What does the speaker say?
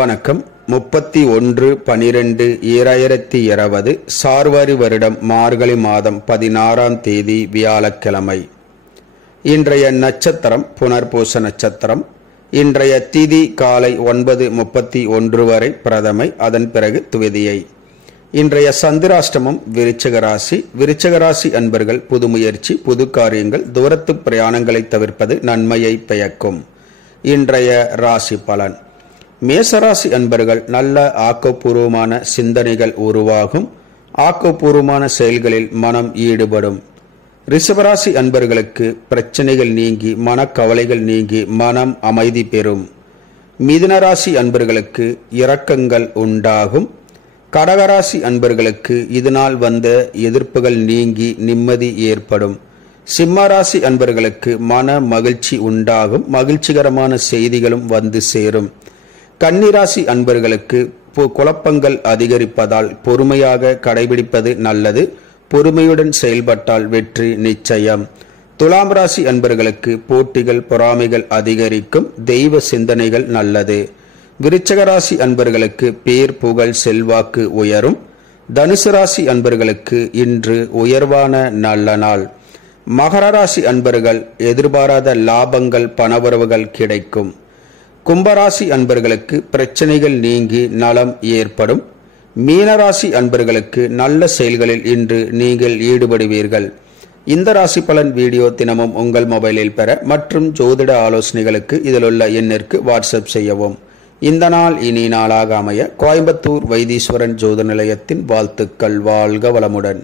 வணக்கம். 31/12/2020 சார்வாரி வருடம் மார்கழி மாதம் 16ஆம் தேதி வியாழக்கிழமை. இன்றைய நட்சத்திரம் புனர்பூச நட்சத்திரம். இன்றைய திதி காலை 9:31 வரை பிரதமை, அதன் பிறகு துவிதியை. இன்றைய சந்திராஷ்டமம் விருச்சிக ராசி. விருச்சிக ராசி அன்பர்கள் புது முயற்சி, புது காரியங்கள், தூரத்து பிரயாணங்களை தவிர்ப்பது நன்மையை பயக்கும். இன்றைய ராசி பலன். மேசராசி அன்பர்கள் நல்ல ஆக்கப்பூர்வமான சிந்தனைகள் உருவாகும். ஆக்கப்பூர்வமான செயல்களில் மனம் ஈடுபடும். ரிஷபராசி அன்பர்களுக்கு பிரச்சனைகள் நீங்கி மனக்கவலைகள் நீங்கி மனம் அமைதி பெறும். மிதுனராசி அன்பர்களுக்கு இரக்கங்கள் உண்டாகும். கடகராசி அன்பர்களுக்கு இதுநாள் வந்த எதிர்ப்புகள் நீங்கி நிம்மதி ஏற்படும். சிம்மராசி அன்பர்களுக்கு மன மகிழ்ச்சி உண்டாகும். மகிழ்ச்சிகரமான செய்திகளும் வந்து சேரும். கன்னிராசி அன்பர்களுக்கு குழப்பங்கள் அதிகரிப்பதால் பொறுமையாக கடைபிடிப்பது நல்லது. பொறுமையுடன் செயல்பட்டால் வெற்றி நிச்சயம். துலாம் ராசி அன்பர்களுக்கு போட்டிகள் பொறாமைகள் அதிகரிக்கும். தெய்வ சிந்தனைகள் நல்லது. விருச்சிக ராசி அன்பர்களுக்கு பேர் புகழ் செல்வாக்கு உயரும். தனுசு ராசி அன்பர்களுக்கு இன்று உயர்வான நல்ல நாள். மகர ராசி அன்பர்கள் எதிர்பாராத லாபங்கள் பணவரவுகள் கிடைக்கும். கும்பராசி அன்பர்களுக்கு பிரச்சனைகள் நீங்கி நலம் ஏற்படும். மீனராசி அன்பர்களுக்கு நல்ல செயல்களில் இன்று நீங்கள் ஈடுபடுவீர்கள். இந்த ராசி பலன் வீடியோ தினமும் உங்கள் மொபைலில் பெற மற்றும் ஜோதிட ஆலோசனைகளுக்கு இதில் உள்ள எண்ணிற்கு வாட்ஸ்அப் செய்யவும். இந்த நாள் இனி நாளாக அமைய கோயம்புத்தூர் வைத்தீஸ்வரன் ஜோதிட நிலையத்தின் வாழ்த்துக்கள். வாழ்க வளமுடன்.